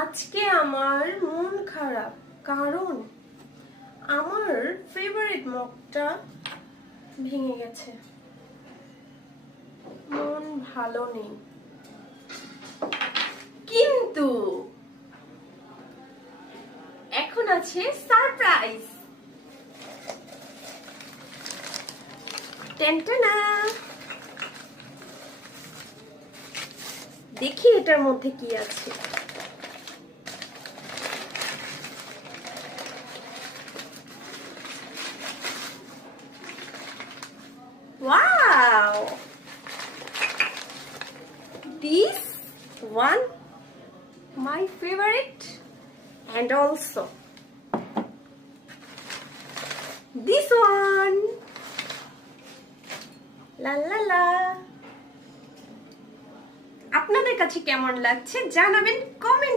আজকে আমার মন খারাপ কারণ আমার ফেভারিট মগটা ভেঙে গেছে। মন ভালো নেই, কিন্তু এখন আছে সারপ্রাইজ। টেনটানা, দেখি এটার মধ্যে কি আছে। Wow! This one, my favorite, and also this one. La la la. আপনাদের কাছে কেমন লাগছে জানাবেন কমেন্ট